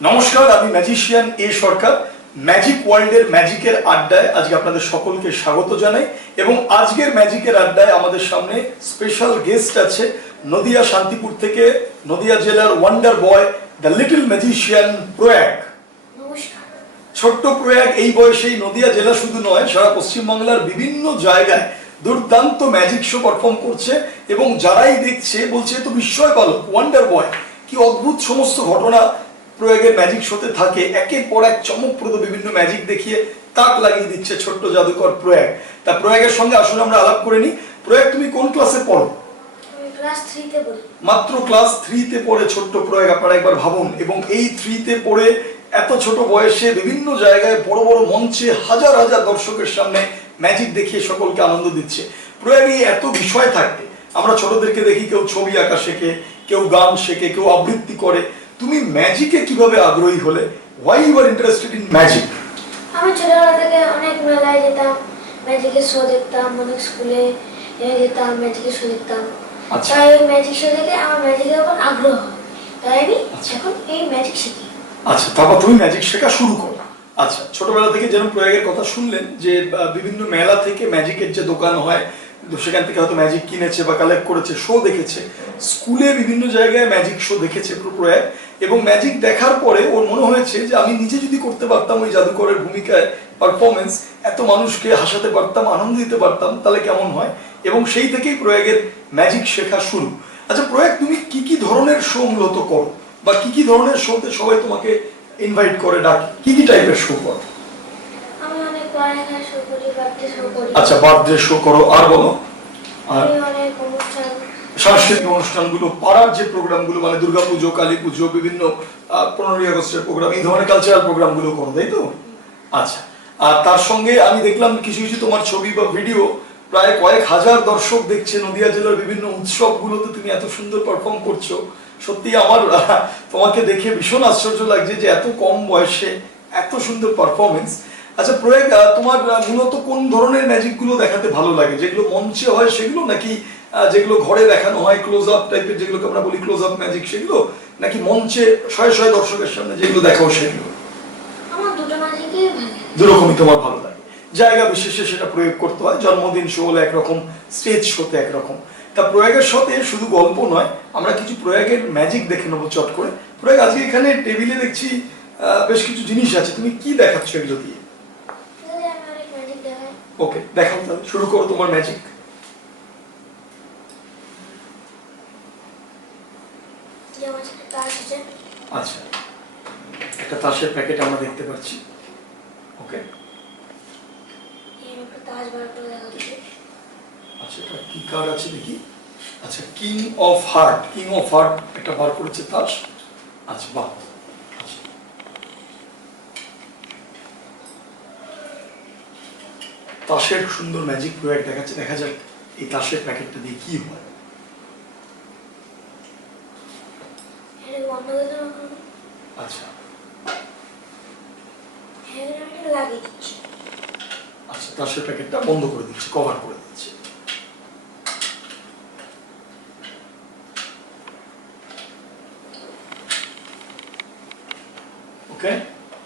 নমস্কার, আমি ম্যাজিশিয়ান এ সরকার। ম্যাজিক ওয়ার্ল্ডের ম্যাজিকের আড্ডায় আজকে আপনাদের সকলকে স্বাগত জানাই এবং আজকের ম্যাজিকের আড্ডায় আমাদের সামনে স্পেশাল গেস্ট আছে নদিয়া শান্তিপুর থেকে, নদিয়া জেলার wonder boy the little magician Prayag. নমস্কার। ছোট্ট প্রয়াগ এই বয়সেই নদিয়া জেলা শুধু নয়, সারা পশ্চিমবাংলার বিভিন্ন জায়গায় দুর্দান্ত ম্যাজিক শো পারফর্ম করছে এবং যারাই দেখছে বলছে তো বিস্ময় পালক, ওয়ান্ডার বয়, কি অদ্ভুত সমস্ত ঘটনা প্রয়াগের ম্যাজিক শোতে থাকে। একের পর এক চমকপ্রদ বিভিন্ন ম্যাজিক দেখিয়ে তাক লাগিয়ে দিচ্ছে ছোট্ট জাদুকর প্রয়াগ। তা প্রয়াগের সঙ্গে আসলে আমরা আলাপ করে নিই। প্রয়াগ, তুমি কোন ক্লাসে পড়ো? আমি ক্লাস 3 তে পড়ি। মাত্র ক্লাস 3 তে পড়ে ছোট্ট প্রয়াগ, আপনারা একবার ভাবুন। এবং এই 3 তে পড়ে এত ছোট বয়সে বিভিন্ন জায়গায় বড় বড় মঞ্চে হাজার হাজার দর্শকের সামনে ম্যাজিক দেখিয়ে সকলকে আনন্দ দিচ্ছে। প্রয়াগ এই এত বিষয় থাকতে আমরা ছোটদেরকে দেখি, কেউ ছবি আঁকা শেখে, কেউ গান শেখে, কেউ আবৃত্তি করে। তুমি ম্যাজিকে কিভাবে আগ্রহী হলে? Why you are interested in magic? আমি ছোটবেলা থেকে অনেক মেলায় যেতাম, ম্যাজিকের শো দেখতাম, অনেক স্কুলে যেতাম, ম্যাজিকের শো দেখতাম। আচ্ছা। তাই ওই ম্যাজিক শো দেখে আমার ম্যাজিকের উপর আগ্রহ হয়, তাই আমি এখন এই ম্যাজিক শিখি। আচ্ছা, তারপর তুমি ম্যাজিক শেখা শুরু করো। আচ্ছা, ছোটবেলা থেকে যেরকম প্রয়াগের কথা শুনলেন যে বিভিন্ন মেলা থেকে ম্যাজিকের যে দোকান হয় সেখান থেকে হয়তো ম্যাজিক কিনেছে বা কালেক্ট করেছে, শো দেখেছে, স্কুলে বিভিন্ন জায়গায় ম্যাজিক শো দেখেছে প্রয়াগ। এবং ম্যাজিক দেখার পরে ওর মনে হয়েছে যে আমি নিজে যদি করতে পারতাম ওই জাদুকরের ভূমিকায় পারফরমেন্স, এত মানুষকে হাসাতে পারতাম, আনন্দ দিতে পারতাম, তাহলে কেমন হয়। এবং সেই থেকেই প্রয়াগের ম্যাজিক শেখা শুরু। আচ্ছা প্রয়াগ, তুমি কি কি ধরনের শো মূলত করো বা কি কি ধরনের শোতে সবাই তোমাকে ইনভাইট করে, ডাকে? কি কি টাইপের শো করো? আমি অনেক পড়ালেখার শো করি, বার্থডে শো করি। আচ্ছা, বার্থডে শো করো, আর বলো? আর আমি অনেক অনুষ্ঠান, সাংস্কৃতিক অনুষ্ঠানগুলো, পাড়ার যে প্রোগ্রামগুলো মানে দুর্গাপুজো, কালী পুজো, বিভিন্ন 15ই আগস্টের প্রোগ্রাম, এই ধরনের কালচারাল প্রোগ্রামগুলো করো, তাই তো? আচ্ছা, আর তার সঙ্গে আমি দেখলাম কিছু কিছু তোমার ছবি বা ভিডিও প্রায় কয়েক হাজার দর্শক দেখছে। নদিয়া জেলার বিভিন্ন উৎসবগুলোতে তুমি এত সুন্দর পারফর্ম করছো। সত্যি আমার তোমাকে দেখে ভীষণ আশ্চর্য লাগছে যে এত কম বয়সে এত সুন্দর পারফরমেন্স। আচ্ছা প্রয়াগ, তোমার মূলত কোন ধরনের ম্যাজিক গুলো দেখাতে ভালো লাগে? যেগুলো মঞ্চে হয় সেগুলো, নাকি যেগুলো ঘরে দেখানো হয় ক্লোজ আপ টাইপের, যেগুলোকে আমরা বলি ক্লোজ আপ ম্যাজিক সেগুলো, নাকি মঞ্চে শয়ে শয়ে দর্শকের সামনে যেগুলো দেখাও সেগুলো? আমার দুটো ম্যাজিকই ভালো লাগে। দুরকমই তোমার ভালো লাগে। জায়গা বিশেষে সেটা প্রয়োগ করতে হয়। জন্মদিন শো হলে একরকম, স্টেজ শোতে একরকম। তা প্রয়াগের সাথে শুধু গল্প নয়, আমরা কিছু প্রয়াগের ম্যাজিক দেখে নেবো চট করে। প্রয়াগ, আজকে এখানে টেবিলে দেখছি বেশ কিছু জিনিস আছে, তুমি কি দেখাচ্ছ এগুলো দিয়ে? আমি অনেক ম্যাজিক দেখাই। ওকে, দেখাও তাহলে, শুরু করো তোমার ম্যাজিক। যেমন একটা তাস আছে, আচ্ছা, একটা তাসের প্যাকেট আমরা দেখতে পাচ্ছি। ওকে, এই একটা তাস বার করে দেখাচ্ছি। আচ্ছা, এটা কি কার্ড আছে দেখি। আচ্ছা, king of heart, king of heart একটা বার করেছে তাস। আচ্ছা, বাহ। আচ্ছা, তাসের সুন্দর ম্যাজিক প্রয়াগ দেখাচ্ছে। দেখা যাক এই তাসের প্যাকেটটা দিয়ে কি হয়। এটা বন্ধ করে দেবো। আচ্ছা আমি এটা লাগিয়ে দিচ্ছি। আচ্ছা, তাসের প্যাকেটটা বন্ধ করে দিচ্ছে, কভার করে দিচ্ছে। ওকে,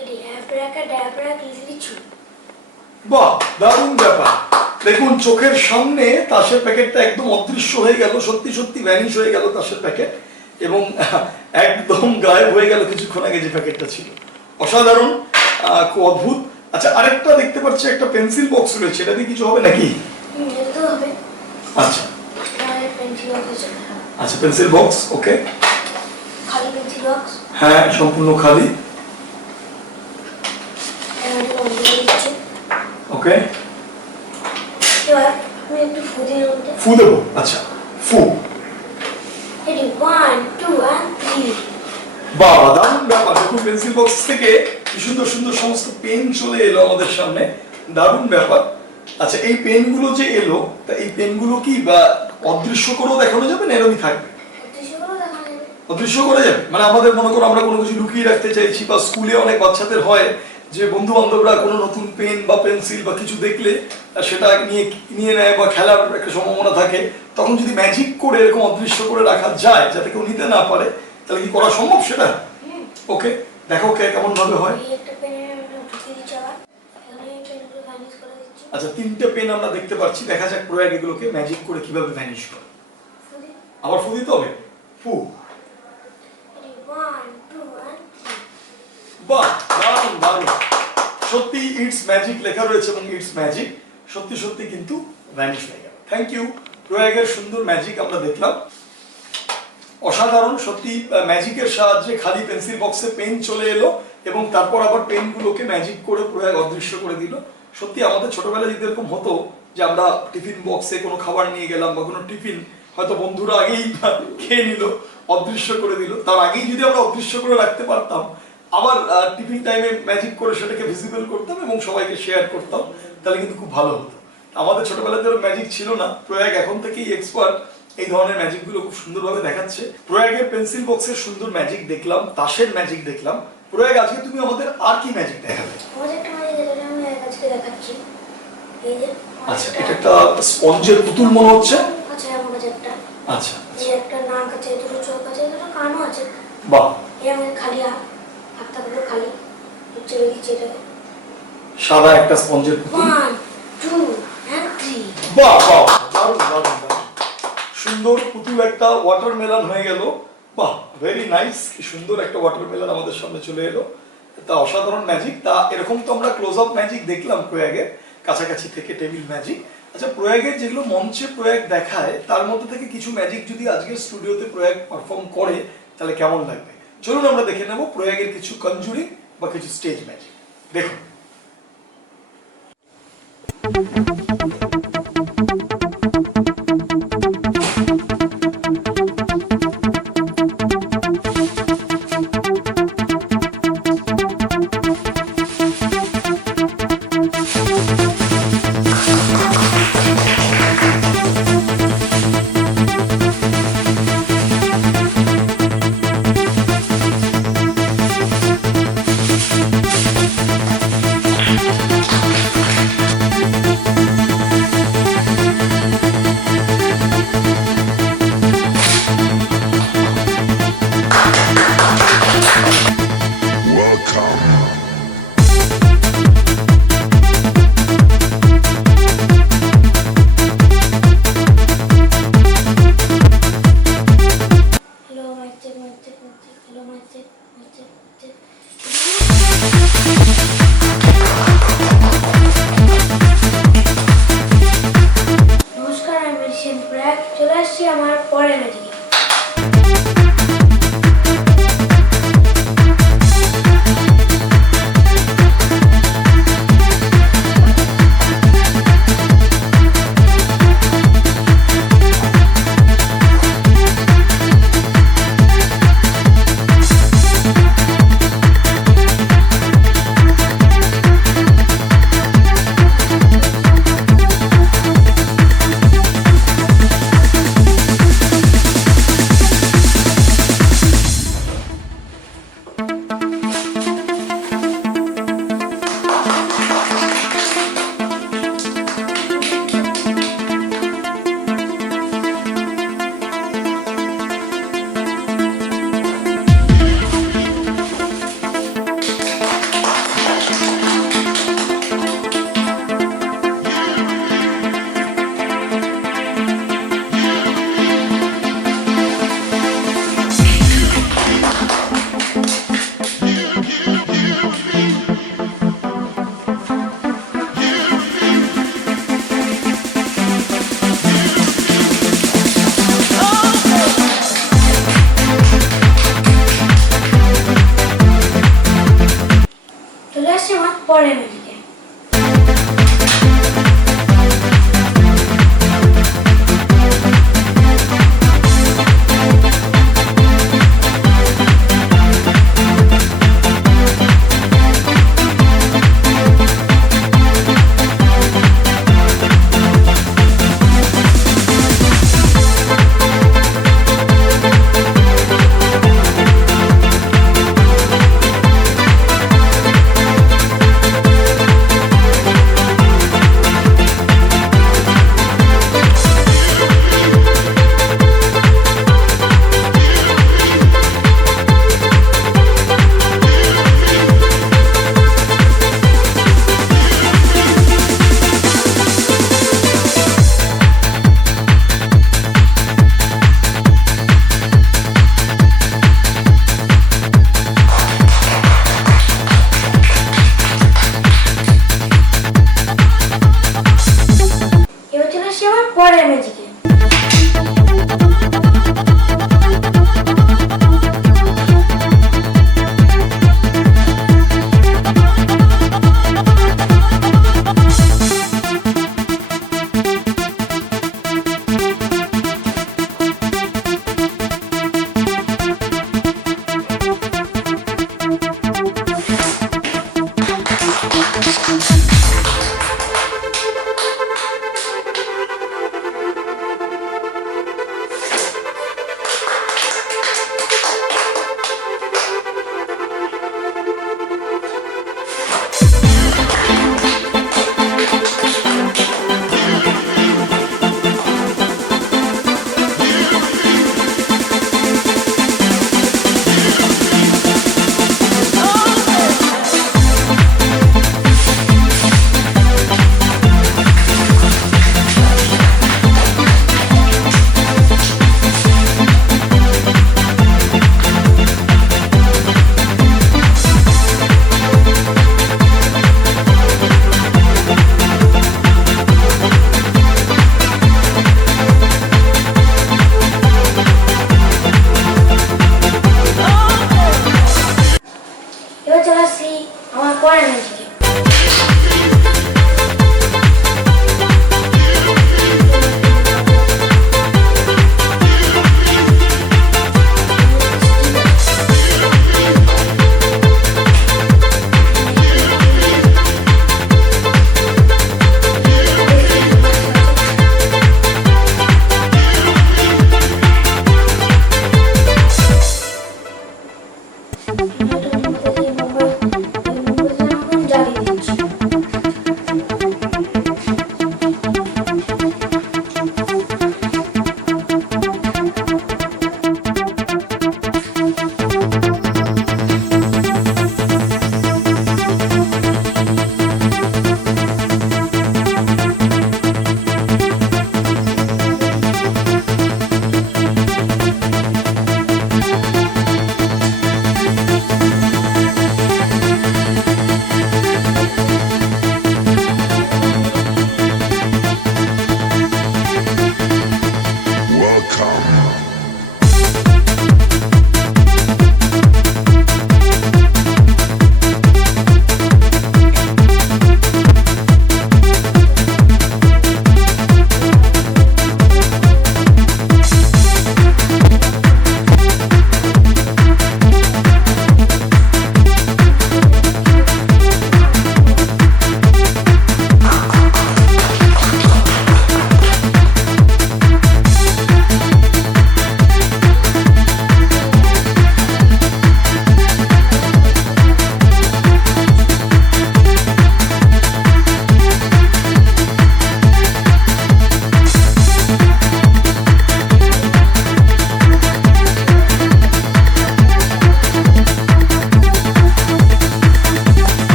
এটি অ্যাব্রাকাডাব্রা কিছু। বাহ, দারুণ ব্যাপার। দেখুন, চোখের সামনে তাসের প্যাকেটটা একদম অদৃশ্য হয়ে গেল, সত্যি সত্যি ভ্যানিশ হয়ে গেল তাসের প্যাকেট, এবং একদম গায়েব হয়ে গেল কিছুক্ষণ আগে যে প্যাকেটটা ছিল। অসাধারণ, খুব অদ্ভুত। আচ্ছা, আরেকটা দেখতে পাচ্ছি, একটা পেন্সিল বক্স রয়েছে, এটা দিয়ে কিছু হবে নাকি? এটা তো হবে। আচ্ছা পেন্সিল বক্স আছে। আচ্ছা, পেন্সিল বক্স, ওকে। খালি পেন্সিল বক্স। হ্যাঁ, সম্পূর্ণ খালি। এটা বন্ধ করে দিচ্ছি। ওকে, এবার আমি একটু ফু দিয়ে দেবো। ফু দেবো। আচ্ছা, ফু। এটি 1 2 and 3। বাবা, দারুণ ব্যাপার। দেখুন, পেন্সিল বক্স থেকে কি সুন্দর সুন্দর সমস্ত পেন চলে এলো আমাদের সামনে, দারুণ ব্যাপার। আচ্ছা, এই পেনগুলো যে এলো, তা এই পেনগুলো কি বা অদৃশ্য করেও দেখানো যাবে না এরকমই থাকবে? অদৃশ্য করা যাবে মানে আমাদের মনে করো আমরা কোনো কিছু লুকিয়ে রাখতে চাইছি, বা স্কুলে অনেক বাচ্চাদের হয় যে বন্ধু বান্ধবরা কোনো নতুন পেন বা পেন্সিল বা কিছু দেখলে সেটা নিয়ে নেয় বা খেলার একটা সম্ভাবনা থাকে, তখন যদি ম্যাজিক করে এরকম অদৃশ্য করে রাখা যায় যাতে কেউ নিতে না পারে, তাহলে কি করা সম্ভব সেটা? ওকে, দেখো কেমন ভাবে হয়। এই একটা পেনে ঢুকিয়ে দিচ্ছি, আবার এখানে এই পেনগুলো ভ্যানিশ করে দিচ্ছি। আচ্ছা, 3টে পেন আমরা দেখতে পাচ্ছি, দেখা যাক প্রয়াগ এগুলোকে ম্যাজিক করে কিভাবে ভ্যানিশ করে। ফুদি। আবার ফু দিতে হবে। ফু। Ready, 1, 2, and 3. বাহ, দারুণ দারুণ। সত্যি ইটস ম্যাজিক লেখা রয়েছে এবং ইটস ম্যাজিক সত্যি সত্যি কিন্তু ভ্যানিশ হয়ে গেল। Thank you. প্রয়াগের সুন্দর ম্যাজিক আমরা দেখলাম, অসাধারণ সত্যি। ম্যাজিকের সাহায্যে খালি পেন্সিল বক্সে পেন চলে এলো এবং তারপর আবার পেনগুলোকে ম্যাজিক করে প্রয়াগ অদৃশ্য করে দিল। সত্যি আমাদের ছোটবেলায় যদি এরকম হতো যে আমরা টিফিন বক্সে কোনো খাবার নিয়ে গেলাম বা কোনো টিফিন হয়তো বন্ধুরা আগেই খেয়ে নিল, অদৃশ্য করে দিল, তার আগেই যদি আমরা অদৃশ্য করে রাখতে পারতাম, আবার টিফিন টাইমে ম্যাজিক করে সেটাকে ভিজিবল করতাম এবং সবাইকে শেয়ার করতাম, তাহলে কিন্তু খুব ভালো হতো। আমাদের ছোটবেলাতে ম্যাজিক ছিল না, প্রয়াগ এখন থেকেই এক্সপার্ট, এই ধরনের ম্যাজিকগুলো খুব সুন্দরভাবে দেখাচ্ছে। প্রয়াগের পেন্সিল বক্সের সুন্দর ম্যাজিক দেখলাম, তাসের ম্যাজিক দেখলাম। প্রয়াগ, আজকে তুমি আমাদের আর কি ম্যাজিক দেখাবে? আমাদের একটা ম্যাজিক যেটা আমি আজকে দেখাচ্ছি, এই যে আচ্ছা, এটা একটা স্পঞ্জের পুতুল মনে হচ্ছে। আচ্ছা, আমার কাছে একটা, আচ্ছা, এই একটা নাক আছে, দুটো চোখ আছে, দুটো কানও আছে। বাহ। এই আমাদের খালি হাতটা পুরো খালি, চেয়ে দিচ্ছি এটাকে। সাদা একটা স্পঞ্জের পুতুল। 1, 2, and 3. বাহ বাহ, দারুণ দারুণ দারুণ। সুন্দর পুতুল একটা ওয়াটারমেলন হয়ে গেল। বাহ, ভেরি নাইস। কি সুন্দর একটা ওয়াটারমেলন আমাদের সামনে চলে এলো। তা অসাধারণ ম্যাজিক। তা এরকম তো আমরা ক্লোজ আপ ম্যাজিক দেখলাম প্রয়াগের কাছাকাছি থেকে, টেবিল ম্যাজিক। আচ্ছা, প্রয়াগের যেগুলো মঞ্চে প্রয়াগ দেখায় তার মধ্যে থেকে কিছু ম্যাজিক যদি আজকের স্টুডিওতে প্রয়াগ পারফর্ম করে তাহলে কেমন লাগবে? চলুন আমরা দেখে নেব প্রয়াগের কিছু কনজুরিং বা কিছু স্টেজ ম্যাজিক। দেখুন। নমস্কার, আমি মেডিসিন প্রয়াগ, চলে আসছি আমার পরের ম্যাজিকে। চলে আসছি আমার পরের ম্যাজিকে। পরের ম্যাজিকে। জ্বালিয়ে দিচ্ছি।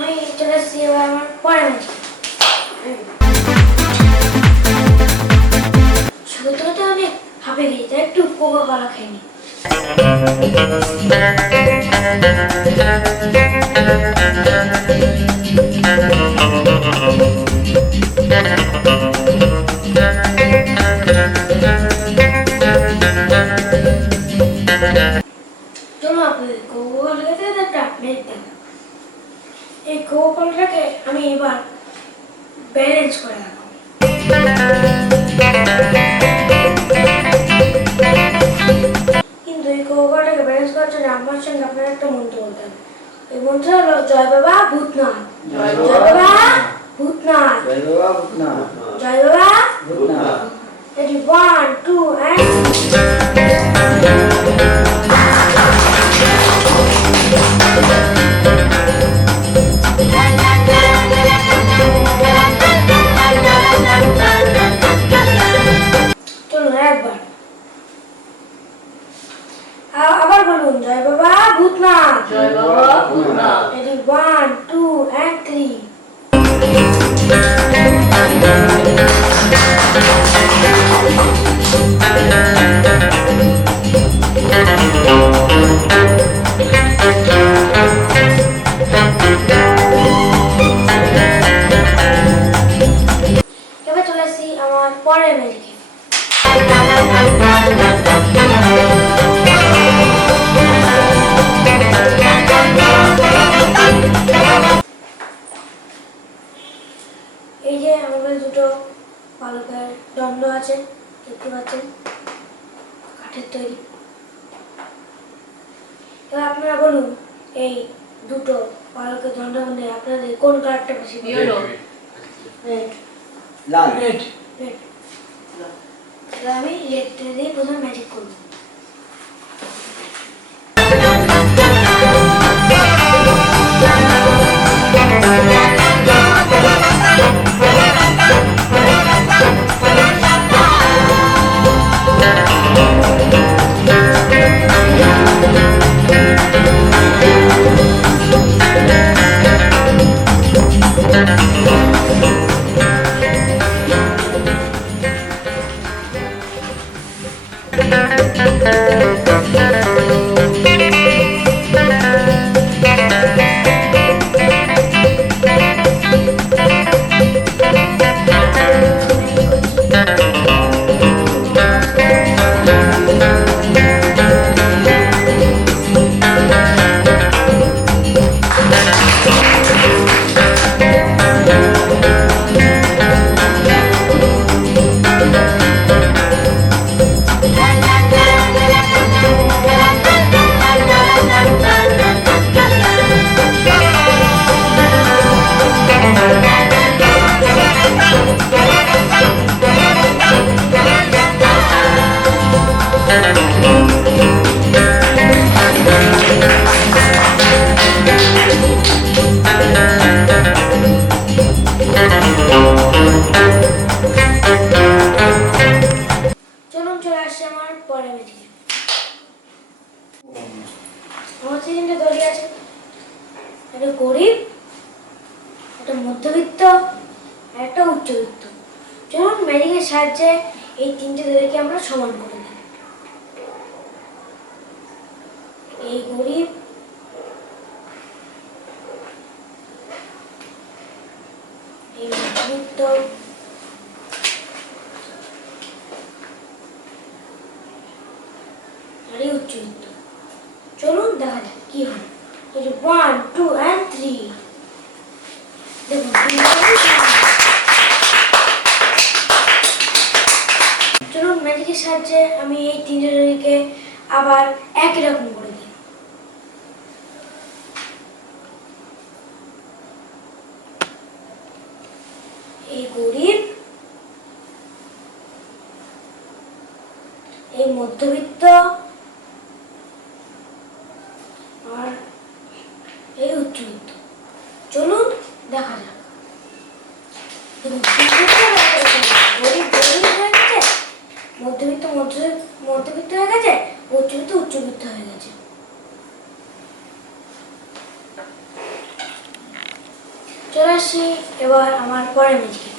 আমি চলে এসেছি এবার আমার পরের ম্যাজিকে। ছোটতে অনেক হাঁপে গেছি, তাই একটু কোকা কলা খেয়ে নি। চলো আপনি কোকা কলা খেতে একটা মেঘ দেখা। এই কোকা কলাটাকে আমি এবার ব্যালেন্স করে রাখবো। কিন্তু এই কোকা কলাটাকে ব্যালেন্স করার জন্য আমার সঙ্গে আপনার একটা মন্ত্র বলতে হবে। এই মন্ত্র হলো জয় বাবা ভূতনাথ, জয় বাবা ভূতনাথ, জয় বাবা ভূতনাথ, জয় বাবা ভূতনাথ। Ready, 1, 2 and চলুন একবার আবার বলুন জয় বাবা ভূতনাথ, জয় বাবা ভূতনাথ। Ready, 1, 2 and 3. এবার চলে আসি আমার পরের ম্যাজিকে। এই যে আমাদের দুটো পালকের দণ্ড আছে, দেখতে পাচ্ছেন, কাঠের তৈরি। এবার আপনারা বলুন এই দুটো পালকের দণ্ডের মধ্যে আপনাদের কোন কালারটা বেশি ভালো? ইয়েলো। রেড। লাল। রেড। এবার আমি রেডটা দিয়ে প্রথমে ম্যাজিক করব। মধ্যবিত্ত আর একটা উচ্চবিত্ত। চলুন ম্যাজিকের সাহায্যে এই তিনটে দড়িকে আমরা সমান করে দিই। এই গরিব, এই মধ্যবিত্ত, আর এই উচ্চবিত্ত। চলুন দেখা যাক কি হয়। 1 2 and 3 দেখুন। চলুন ম্যাজিকের সাহায্যে আমি এই তিনটে দড়িকে আবার একই রকম করে দিই। এই গরিব, এই মধ্যবিত্ত আর এই উচ্চবিত্ত। চলুন দেখা যাক। দেখুন, গরিব গরিব হয়ে গেছে, মধ্যবিত্ত মধ্যবিত্ত হয়ে গেছে, উচ্চবিত্ত উচ্চবিত্ত হয়ে গেছে। চলে আসি এবার আমার পরের ম্যাজিকে।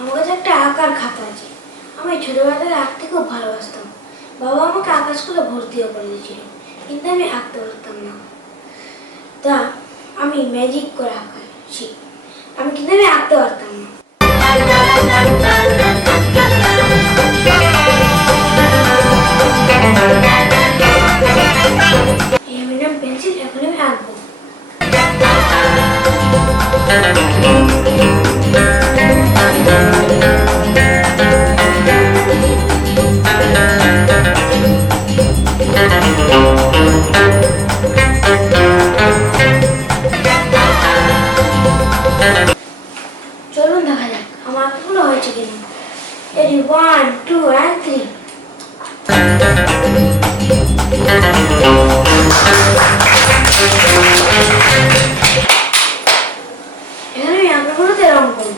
আমার কাছে একটা আঁকার খাতা আছে। আমি ছোটবেলা থেকে আঁকতে খুব ভালোবাসতাম। বাবা আমাকে আঁকা স্কুলে ভর্তিও করে দিয়েছিল, কিন্তু আমি আঁকতে পারতাম না। তা আমি ম্যাজিক করে আঁকা শিখি। কিন্তু আমি আঁকতে পারতাম না। এই ম্যাডাম পেন্সিল, এখন আমি আঁকবো। চলুন দেখা যাক আমার আঁকাগুলো হয়েছে কিনা। 1 2 and 3 এখানে আমি আঁকাগুলোতে রং করব।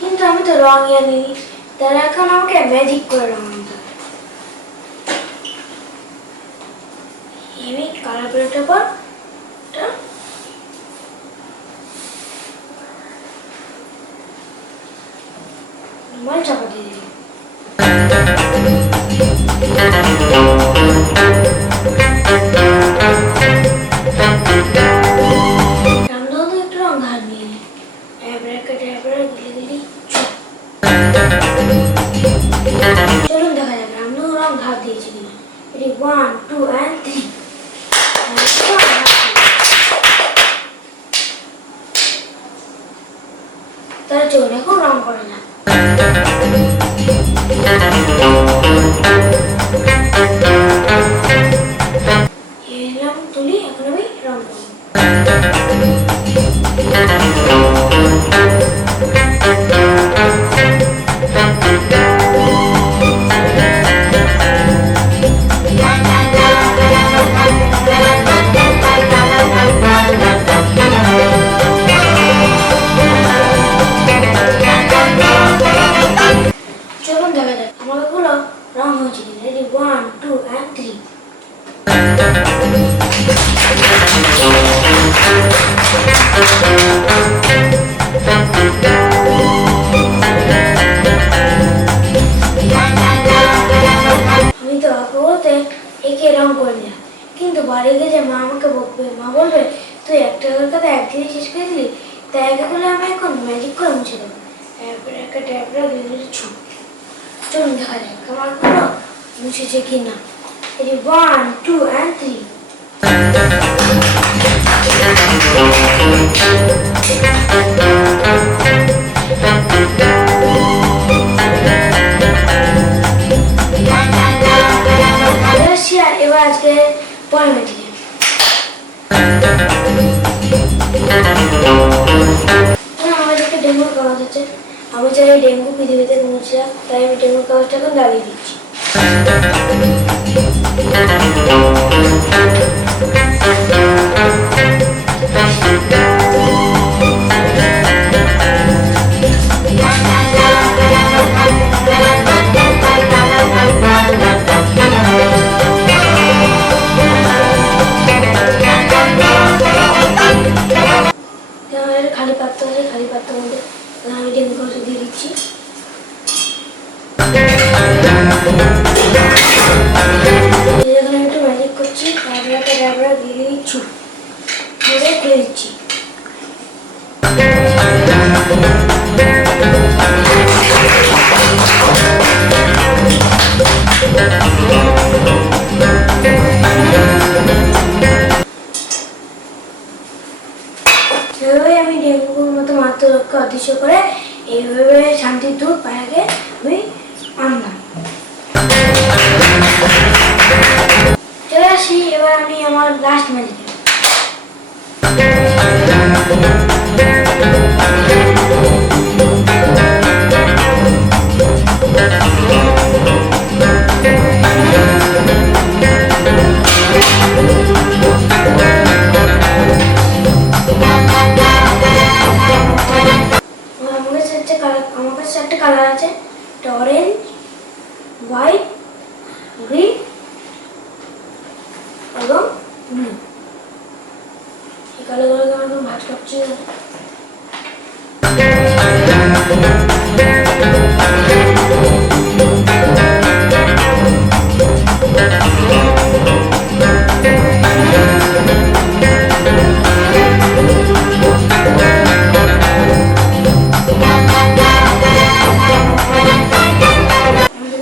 কিন্তু আমি তো রং জানি, তারা এখন আমাকে ম্যাজিক করে রং আনতে হবে। আমি কালার প্যালেটের পর রুমাল চাপা দিয়ে দিলাম। রামধনু একটু রং ধার নিয়ে নিই। চলুন দেখা যাক রামধনু রং ধার দিয়েছি কিনা। 1 2 and 3 তাহলে চলুন এখন রং করে না। এলাম তুলি, এখন আমি রং করব। চলুন দেখা যাক আমার এগুলো রং হয়েছে কিনা। 1 2 and 3 আমি তো আঁকাগুলোতে একে রং করে নিলাম, কিন্তু বাড়ি গিয়ে যে মা আমাকে বকবে। মা বলবে তুই একটা কথা একদিনে শেষ করে দিলি, তাই একে বলে আমি এখন ম্যাজিক করে মুছে দেবো। তারপরে একটা ট্যাপরা দিয়ে ছু। চলুন দেখা যাক আমার কোনো মুছেছে কিনা। 1 2 and 3 এবার আজকে পরে ম্যাজিকে আমাদের একটা ডেঙ্গুর কাগজ আছে। আমি চাই ডেঙ্গু পৃথিবীতে মুছে, তাই আমি ডেঙ্গুর কাগজটা এখন দাঁড়িয়ে দিচ্ছি। খালি পাত্র আছে, খালি পাত্রের মধ্যে আমি ডেঙ্গু ওষুধ দিয়ে দিচ্ছি। এখানে একটু ম্যাজিক করছি, ডাবরা দিয়ে দিচ্ছি, খুলে দিচ্ছি। এভাবে আমি ডেঙ্গুর মতো মাত্রকে অদৃশ্য করে এইভাবে শান্তির দুধ পায়াকে আমি আনলাম। চলে আসি এবার আমি আমার লাস্ট ম্যাজিকে। আমার কাছে চারটে কালার আছে, অরেঞ্জ, হোয়াইট, গ্রিন এবং ব্লু। এই কালারগুলোকে আমি ভাঁজ করছি।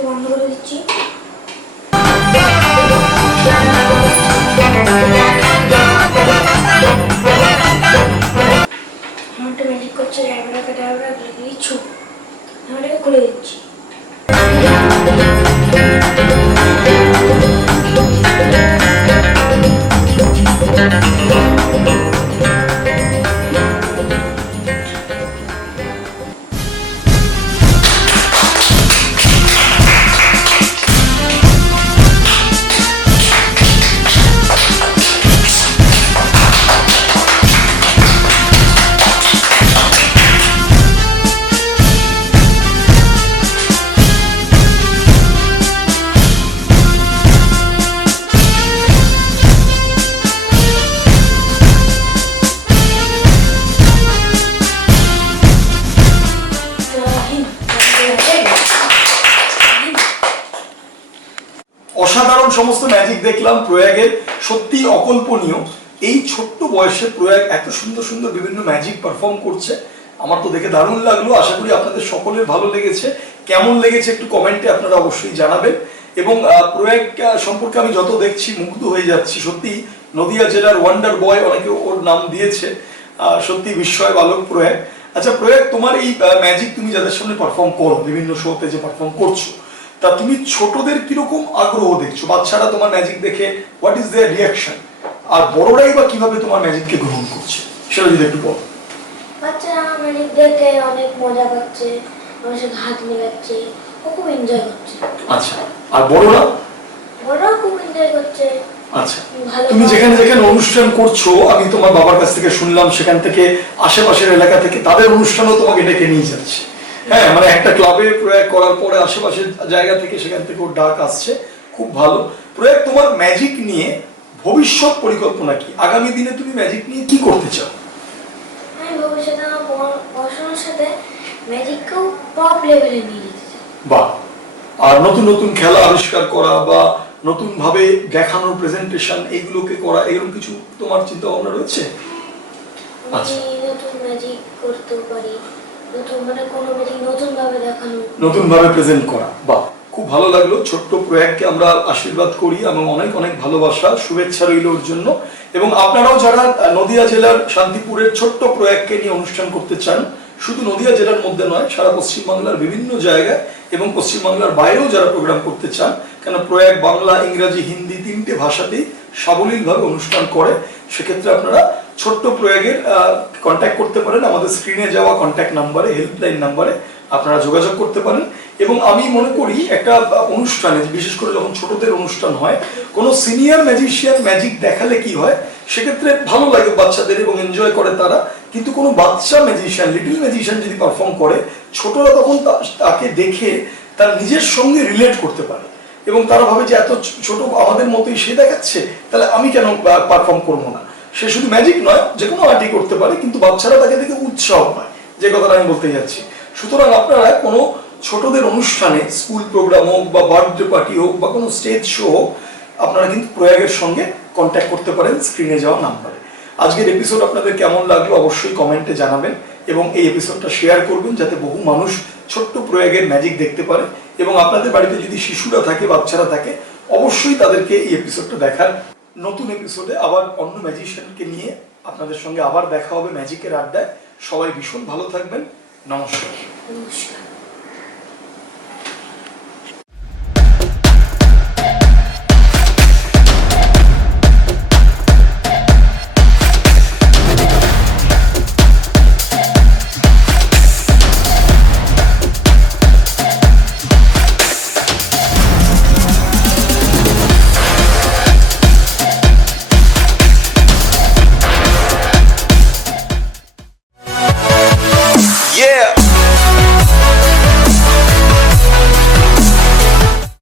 বন্ধ করে দিচ্ছি। একটা ম্যাজিক করছে, ডাবরা দিচ্ছি, আমি খুলে দিচ্ছি। অসাধারণ সমস্ত ম্যাজিক দেখলাম প্রয়াগের, সত্যি অকল্পনীয়। এই ছোট্ট বয়সে প্রয়াগ এত সুন্দর সুন্দর বিভিন্ন ম্যাজিক পারফর্ম করছে, আমার তো দেখে দারুণ লাগলো। আশা করি আপনাদের সকলের ভালো লেগেছে। কেমন লেগেছে একটু কমেন্টে আপনারা অবশ্যই জানাবেন। এবং প্রয়াগ সম্পর্কে আমি যত দেখছি মুগ্ধ হয়ে যাচ্ছি। সত্যি নদিয়া জেলার ওয়ান্ডার বয় অনেকে ওর নাম দিয়েছে, সত্যি বিস্ময় বালক প্রয়াগ। আচ্ছা প্রয়াগ, তোমার এই ম্যাজিক তুমি যাদের সামনে পারফর্ম করো, বিভিন্ন শোতে যে পারফর্ম করছো, তা তুমি ছোটদের কিরকম আগ্রহ দেখছো? বাচ্চারা তোমার ম্যাজিক দেখে হোয়াট ইজ দেয়ার রিয়াকশন, আর বড়রাই বা কিভাবে তোমার ম্যাজিককে গ্রহণ করছে সেটা যদি একটু বলো। বাচ্চারা আমার ম্যাজিক দেখে অনেক মজা পাচ্ছে, আমার সাথে হাত মেলাচ্ছে, ও খুব এনজয় করছে। আচ্ছা, আর বড়রা? বড়রাও খুব এনজয় করছে। আচ্ছা, তুমি যেখানে যেখানে অনুষ্ঠান করছো, আমি তোমার বাবার কাছ থেকে শুনলাম সেখান থেকে আশেপাশের এলাকা থেকে তাদের অনুষ্ঠানও তোমাকে ডেকে নিয়ে যাচ্ছে। হ্যাঁ, মানে একটা ক্লাবে প্রয়াগ করার পরে আশেপাশের জায়গা থেকে সেখান থেকে ওর ডাক আসছে, খুব ভালো। প্রয়াগ, তোমার ম্যাজিক নিয়ে ভবিষ্যৎ পরিকল্পনা কি? আগামী দিনে তুমি ম্যাজিক নিয়ে কি করতে চাও? আমি ভবিষ্যতে আমার পড়াশোনার সাথে ম্যাজিককেও টপ লেভেলে নিয়ে যেতে চাই। বাহ। আর নতুন নতুন খেলা আবিষ্কার করা বা নতুন ভাবে দেখানোর প্রেজেন্টেশন এইগুলোকে করা, এরকম কিছু তোমার চিন্তা ভাবনা রয়েছে? আমি নতুন ম্যাজিক করতে পারি, নতুন মানে কোনো ম্যাজিক নতুন ভাবে দেখানো, নতুন ভাবে প্রেজেন্ট করা। বাহ, খুব ভালো লাগলো। ছোট্ট প্রয়াগকে আমরা আশীর্বাদ করি এবং অনেক অনেক ভালোবাসা শুভেচ্ছা রইল ওর জন্য। এবং আপনারাও যারা নদিয়া জেলার শান্তিপুরের ছোট্ট প্রয়াগকে নিয়ে অনুষ্ঠান করতে চান, শুধু নদিয়া জেলার মধ্যে নয়, সারা পশ্চিমবাংলার বিভিন্ন জায়গায় এবং পশ্চিমবাংলার বাইরেও যারা প্রোগ্রাম করতে চান, কেন প্রয়াগ বাংলা, ইংরাজি, হিন্দি তিনটে ভাষাতেই সাবলীলভাবে অনুষ্ঠান করে, সেক্ষেত্রে আপনারা ছোট্ট প্রয়াগের কন্ট্যাক্ট করতে পারেন। আমাদের স্ক্রিনে যাওয়া কন্ট্যাক্ট নাম্বারে, হেল্পলাইন নাম্বারে আপনারা যোগাযোগ করতে পারেন এবং আমি মনে করি একটা অনুষ্ঠানে, বিশেষ করে যখন ছোটদের অনুষ্ঠান হয়, কোনো সিনিয়র ম্যাজিশিয়ান ম্যাজিক দেখালে কি হয়, সেক্ষেত্রে ভালো লাগে বাচ্চাদের এবং এনজয় করে তারা। কিন্তু কোনো বাচ্চা ম্যাজিশিয়ান, লিটল ম্যাজিশিয়ান যদি পারফর্ম করে, ছোটরা তখন তাকে দেখে তার নিজের সঙ্গে রিলেট করতে পারে এবং তারা ভাবে যে এত ছোট আমাদের মতোই সে দেখাচ্ছে, তাহলে আমি কেন পারফর্ম করবো না। সে শুধু ম্যাজিক নয়, যে কোনো আর্টই করতে পারে, কিন্তু বাচ্চারা তাকে দেখে উৎসাহ পায়, যে কথাটা আমি বলতে যাচ্ছি। সুতরাং আপনারা কোনো ছোটদের অনুষ্ঠানে, স্কুল প্রোগ্রাম হোক বা বার্থডে পার্টি হোক বা কোনো স্টেজ শো হোক, আপনারা কিন্তু প্রয়াগের সঙ্গে কন্ট্যাক্ট করতে পারেন স্ক্রিনে যাওয়া নাম্বারে। আজকের এপিসোড আপনাদের কেমন লাগলো অবশ্যই কমেন্টে জানাবেন এবং এই এপিসোডটা শেয়ার করবেন, যাতে বহু মানুষ ছোট্ট প্রয়াগের ম্যাজিক দেখতে পারে। এবং আপনাদের বাড়িতে যদি শিশুরা থাকে, বাচ্চারা থাকে, অবশ্যই তাদেরকে এই এপিসোডটা দেখার। নতুন এপিসোডে আবার অন্য ম্যাজিশিয়ানকে নিয়ে আপনাদের সঙ্গে আবার দেখা হবে ম্যাজিকের আড্ডায়। সবাই ভীষণ ভালো থাকবেন। নমস্কার। নমস্কার।